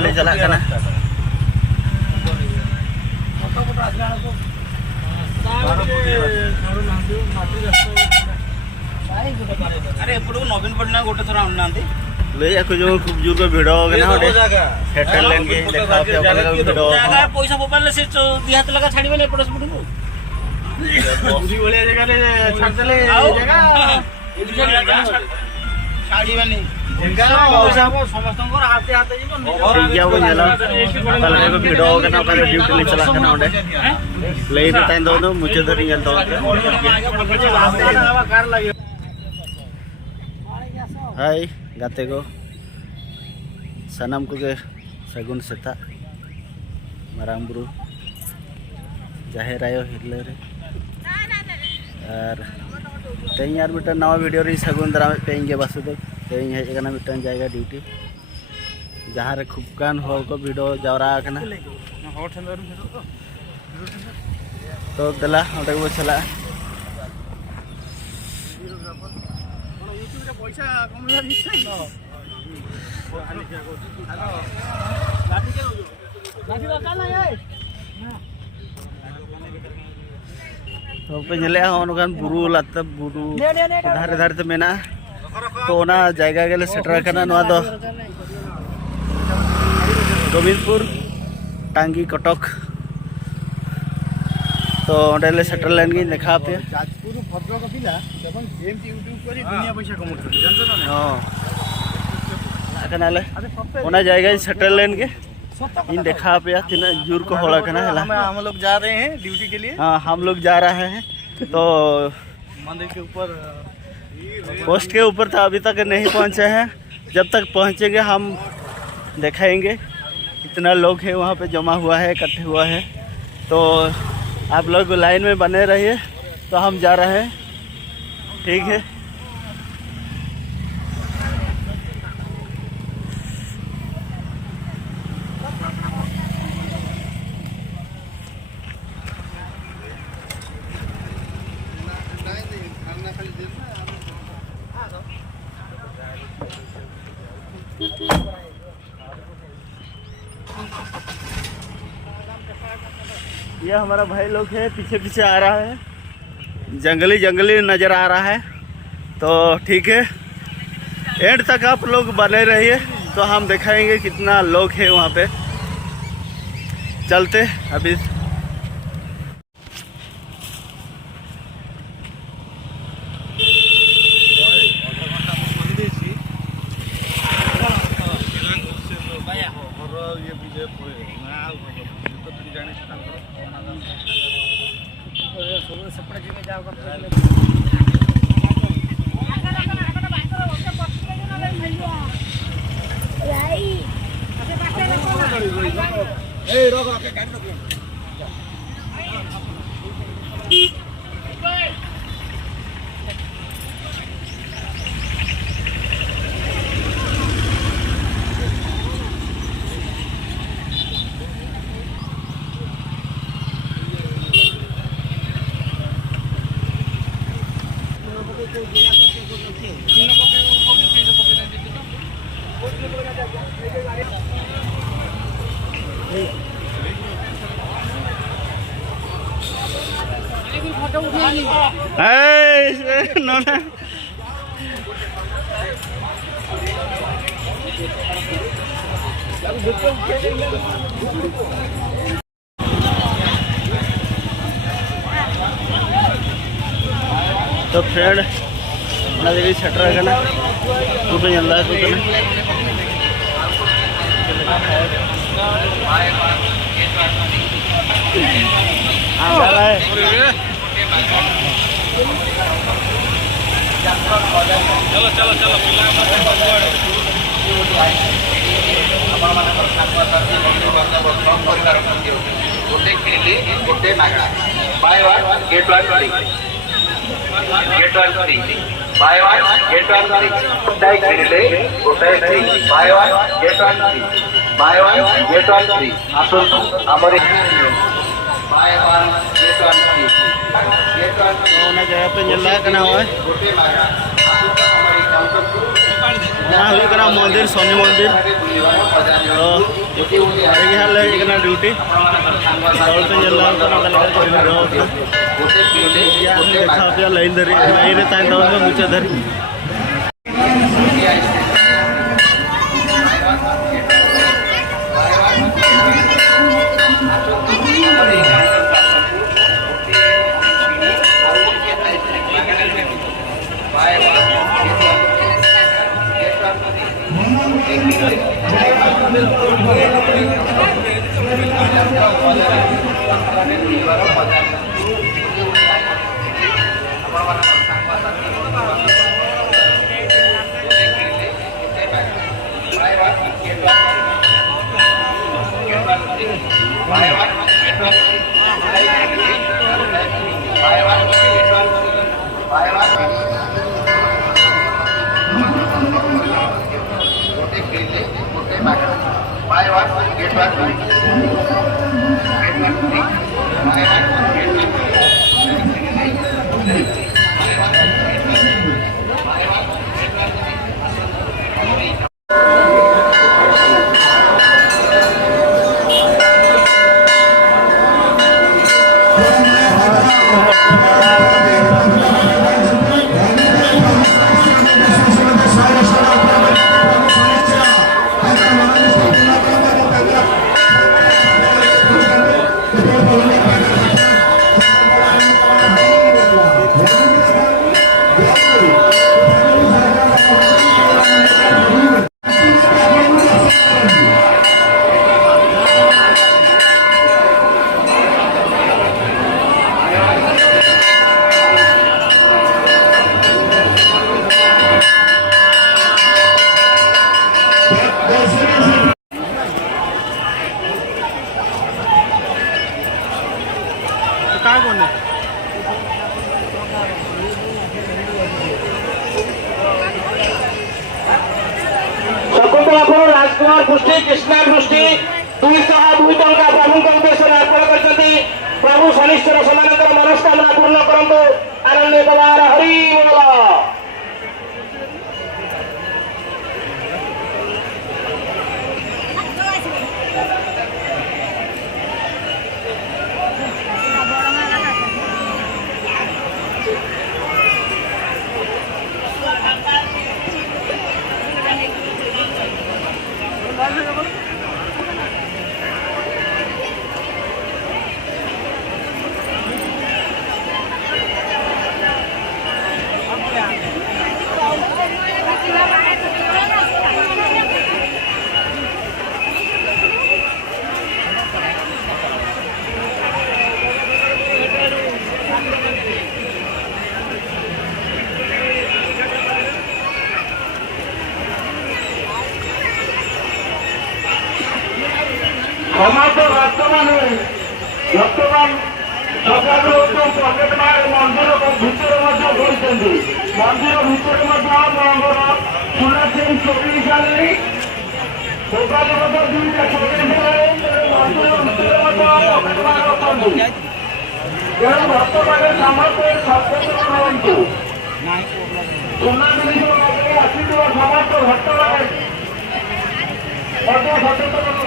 ले चला करना अरे एपटू नवीन पटना गोटे थोड़ा आना ले जाको जो खूब जोर को भिड़ होगा ना ओटे सेटल लेंगे देखा पे भिड़ जगह पैसा मोबाइल से दी हाथ लगा छाड़ी बेले पड़ोस पटू को पूरी वाली जगह ले छाड़ दे जगह छाड़ी बनी जगह पैसा को समस्त को हाथे हाथे जीवन ठीक है वो जला कल को भिड़ होगा ना पर ड्यूटी ले चला करना ओटे ले बताएं दो मुझे तो रिंगल दो कार लगे हाय गाते को सनम को के सगुन सेता मारांग बुरु जाहिर आयो हिरले रे और तेई यार मिटन नवा वीडियो रे सगुन दरा तेई के बस तो तेई हेज कना मिटन जाएगा ड्यूटी जहां रे खूब कान हो को वीडियो जावरा कना तो दला ओटे को चला पैसा कम तो पे ñele होनगान बुरु लात बुरु धारे धारे ते मेना तो ओना जायगा गेले सेटर करना नवा दो गोविंदपुर टांगी कटक तो ओंडेले सेटर लाइन की देखा पे जाजपुर भद्रक पिला जबन गेम यूट्यूब करी दुनिया पैसा कमउछ जानछ ना हां अकनाले ओना जायगा सेटर लाइन के इन देखा पे तीना जोर को होला कना हला हम लोग जा रहे हैं ड्यूटी के लिए हां हम लोग जा रहे हैं तो मंदिर के ऊपर पोस्ट के ऊपर था अभी तक नहीं पहुंचे हैं जब तक पहुंचेंगे हम दिखाएंगे कितना लोग हैं वहाँ पे जमा हुआ है इकट्ठे हुआ है तो आप लोग लाइन में बने रहिए तो हम जा रहे हैं ठीक है ये हमारा भाई लोग है पीछे पीछे आ रहा है जंगली जंगली नज़र आ रहा है तो ठीक है एंड तक आप लोग बने रहिए तो हम दिखाएंगे कितना लोग है वहाँ पे चलते अभी no, no. तो फ्रेंड ना देखिए छटर है ना तू तो जल्दा तू तो चलो चलो चलो गोटे किଣିଲେ गोटे नागा buy one get one free get one free buy one get one free गोटे किଣିଲେ गोटे फ्री buy one get one free buy one get one free आसंतु हमरे buy one get one free get one ना जगह पे जल्दा करना है गोटे नागा आसंतु हमारी काउंटर को मंदिर शनि मंदिर तो ड्यूटी देखा लाइन धरी लाइन नीचे धरी काय कोण शकुंतला राजकुमार पृष्टि कृष्णा पृष्टि 202 टंका प्रभु उद्देश्य अर्पण कर प्रभु शनिश्चर समानतर मनस्कामना पूर्ण करंतु आनंद कुमार हरि बोल বর্তমান সরকার পকেট মার মন্দির ভিতরে মধ্যে করছেন মন্দির ভিতরে মধ্যে মঙ্গল শুনেছেন 24 সালে সরকারের মধ্যে 2024 সালে মন্দির ভিতরে মধ্যে পকেট মার করছেন যারা বর্তমানে সামর্থ্যের সচেতন হন্তু টুর্নামেন্টের মধ্যে আসিଥିବା সমস্ত ঘটনায় মধ্যে সচেতন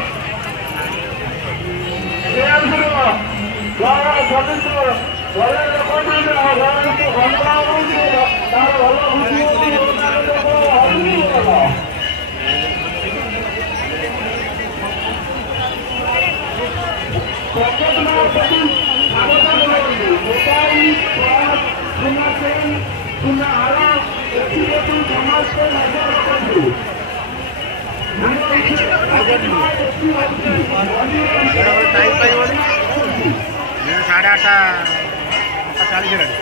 टाइम पाइबनी 8:40 हेलाଣି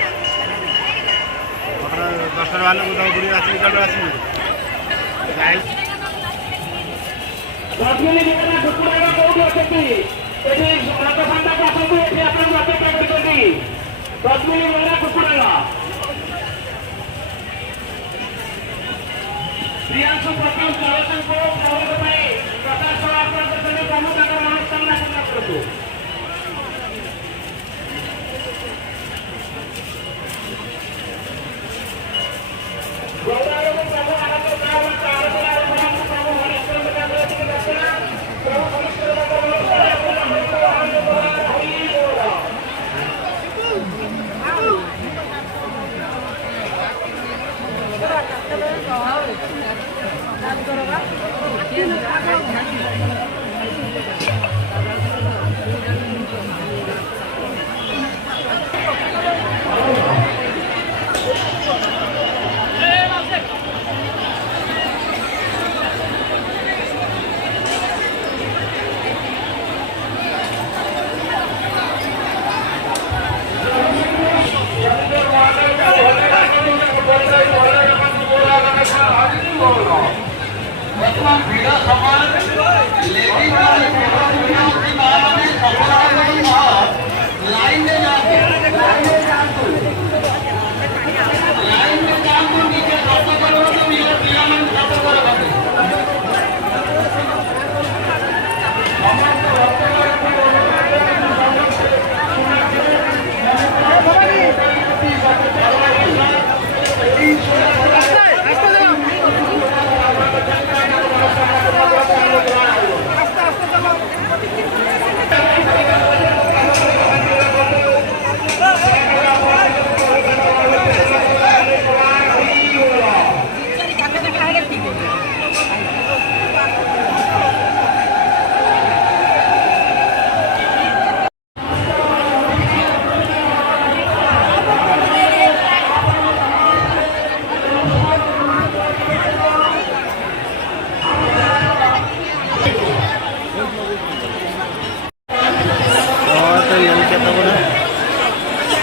10 ବାହାରିଲେ ମୁଁ ତାକୁ ବୁଡ଼ି ଆସିବି କାଲି ଆସିବି प्रियांशु प्रकाश जयसन को प्रमुख भाई प्रकाश अर्पण करते प्रमुख मनोकामना पूर्ण करतु गौरव प्रभु आनंद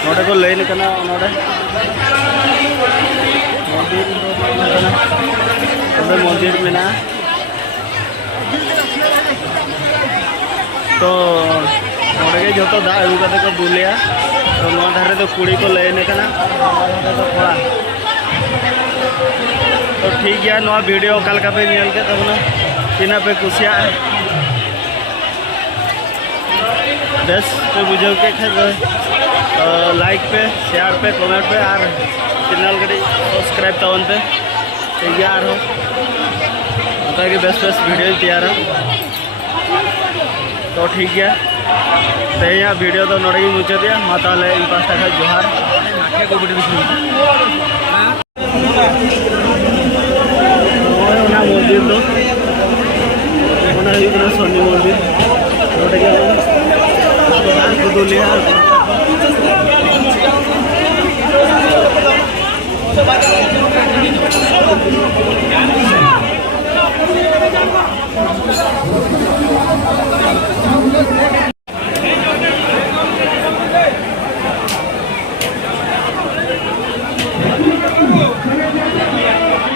नोड़े को लेने का ना नोड़े मंदिर में ना तो नोड़े के जो तो दा अगू कते को दुलिया तो नोआ धारे तो कुड़ी को लेने का ना तो कोड़ा तो ठीक है नोआ वीडियो कल का पे नेल के तब ना तीना पे कुसिया बस पे बुझे के लाइक पे शेयर पे कमेंट पे और चैनल के सब्सक्राइब तवन पे तैयार हो कि बेस्ट बेस्ट वीडियो तैयार हो तो ठीक है तो यहाँ वीडियो तो नोड़े ही मुझे दिया माता ले इन पास का जोहार मंदिर तो शनि मंदिर नोड़े के दुलिया Thank you.